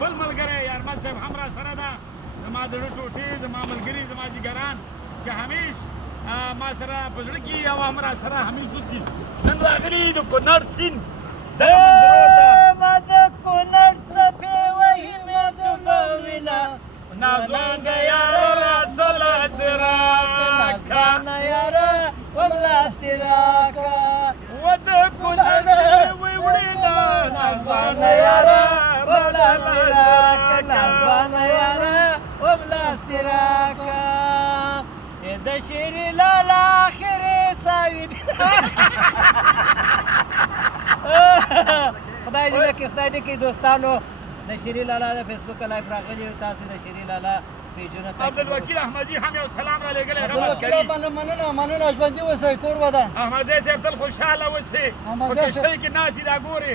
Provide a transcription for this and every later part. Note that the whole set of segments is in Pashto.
بل ملګری یارمل صاحب هم را سره ده زما د زړه ټوټې زما ملګري زما جګران چې همیش ما سره په زړه کې او هم را سره همیش اوسي نن راغلي د کونړ سیند ما د کونړ څپې وهي مې دومره وینه نازوانه یاره راسله دې راکړه نازوانه یاره ولاس دې راکړه و د کونړ سیند ویوړېله نازوانه یاره ولاس دې راکړه نازوانه یاره ولاس دې راکړه د شیرې لاله آخرې ساوي دې خدای دې وکړي خدای دې وکړي دوستانو د شیرې لاله د فیسبوک لایو راغلي تاسو د شیرې لاله پیجونه عبدالوکیل احمدي هم یو سلام را لېږلی مننه ژوندي اوسئ کور ودان احمدزی صاحب تل خوشحاله اوسئ په کښتۍ کې ناست دا ګورې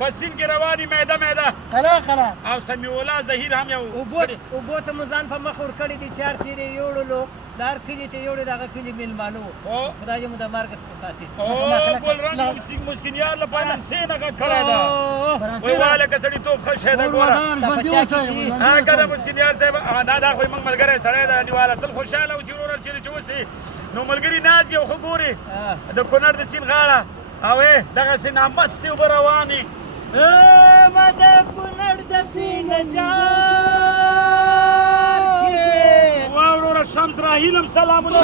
بس سیند کې رواني میده میده قلا او سمیع الله ظهیر هم یو اوبو ته مو ځان په مخ ورکړي دي چار چیرې یوړلو د هر کلي ته یوړې د هغه کلي میلمانه وو خدای دې مو د مرګ څخه ساتي ګلرنګ مسکینیان لپاره انسین هغه کړی ده وایي واله که سړیتوب ښه شی ده ګوره که د مسکینیان صاحب دا خو موږ ملګری سړی ده نیواله تل خوشحاله اوسي وروره چیرې چې اوسي نو ملګري ناست یو ښه ګورې د کونړ د سیند غاړه او دغسې نامستې اوبه روانې ما د کونړ د سیند جار وروره شمس راهیل هم سلامونه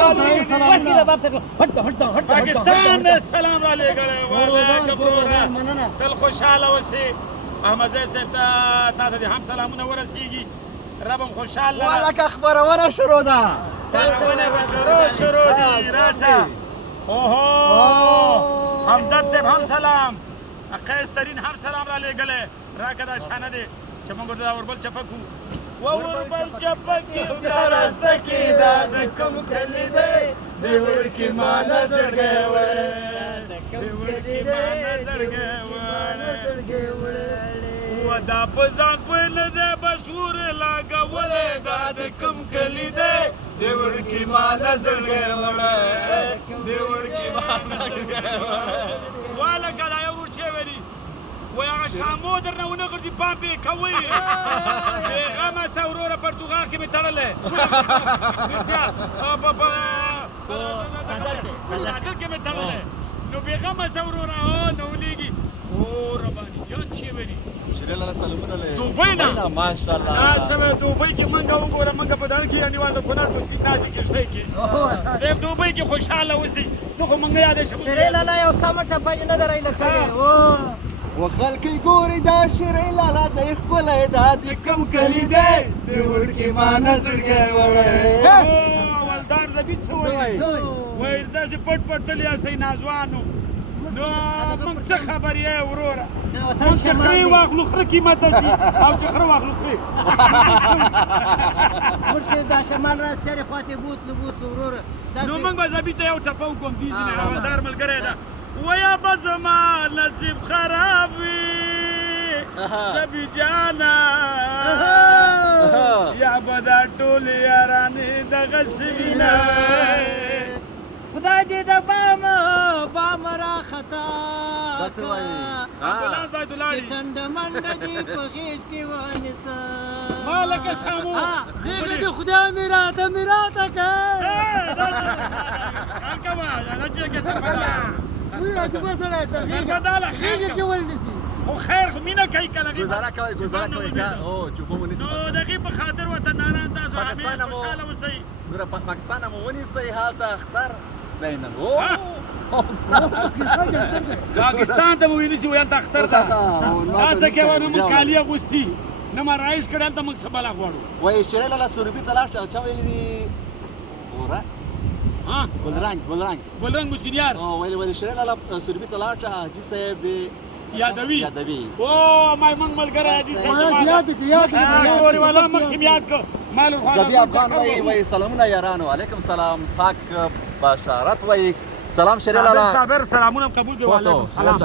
پاکستان مې سلام را لېږلی وعلیکم وروره تل خوشحاله اوسې احمدزی صاحب تا ته دې هم سلامونه ورسېږي رب هم خوشحال لکه خپرونه شروع ده خپرونه به شروع دي راشه اوهو همدرد صاحب هم سلام قیس ترین هم سلام را لېږلی راکه دا شانه دی چې موږ ورته دا اوربل چپک وو اوربل چپک بیا راسته کې دا د کوم کلي دی د وړکي ما نظرګی وړی د وړکي ما نظرګی وړی و دا په ځان پوه نه دی مشهور لاګولی دا د کوم کلي دی د وړکي ما نظرګی وړی د وړکي ما نظرګی وړی والکه دا یو ورور چې ویلي وایي هغه شامو درنه ونه غورځي پام پرې کوئ بېغمه شه وروره پرتوغال کې مې تړلی رښتیا په څادر کې مې تړلی نو بېغمه شه وروره نه ولېږي او رباني جان چې ویلي شیرې لاله سلامونه له دوبۍ نه ماشاءالله سمه دوبۍ کې منګه وګوره منګه په دغه کې انډیوال د کونړ په سیند ناستې کښتۍ کې صاحب دوبۍ کې خوشحاله اوسئ ته خو موږ نه یادې شو شیرې لاله یو سمه ټپه نه ده رایله کړې و خلکې ګوري دا شیرې لاله دی ښکلی دا د کوم کلي دی د وړکي ما نظرګی وړی اولدار زبید څه وایي وایي داسې پټ پټ تللی یاستئ ناځوانو نو موږ څه خبر یې وروره موږ چې خرې واخلو خره قیمته ځي او چې خره واخلو خرې موږ چې دا شمال راس چېرې خواته بوتلو وروره نو موږ به زبید ته یو ټپه وکړو دیدي نه اولدار ملګری ده ویا به زما نصیب خراب وي زبي جانا یا به دا ټولې یارانې دغسې وینه خدای دې د بام راخطا امبولانس باید ولاړي ټنډه منډه دې په غېږ کې ونیسه ما لکه شامو غېږه دې خدای میراته که حال کوه دا چې کې سربداله سربداله غېږه کې ونیسي خو خیر خو مینه کوي که لږ ګزاره کوئ او چوپه مو نیسئ نو د هغې په خاطر وطنداران تاسو همیش خوشحاله اوسئ ګوره پاکستان هم ونیسئ هلته اختر دی نن پاکستان ته به ونیسي ویل ته اختر ده داسې کې وایي موږ کالي اغوستي نه ما رایش کړی هلته موږ څه بله غواړو وایي شیرې لاله سروبي ته لاړ چا ویلي دي ګلرنګ مسکینیار ویلي شیرې لاله سروبي ته لاړ حاجي صاحب دی یادوي او ما موږ ملګری حاجي صاحب سوري والا مخکې مې یاد کړ زبي افغان وایي سلامونه یارانو علیکم سلام اسحاق بشارت وایي سلام شیرې لاله صابر سلامونه قبول کړئ وعلیکم سلام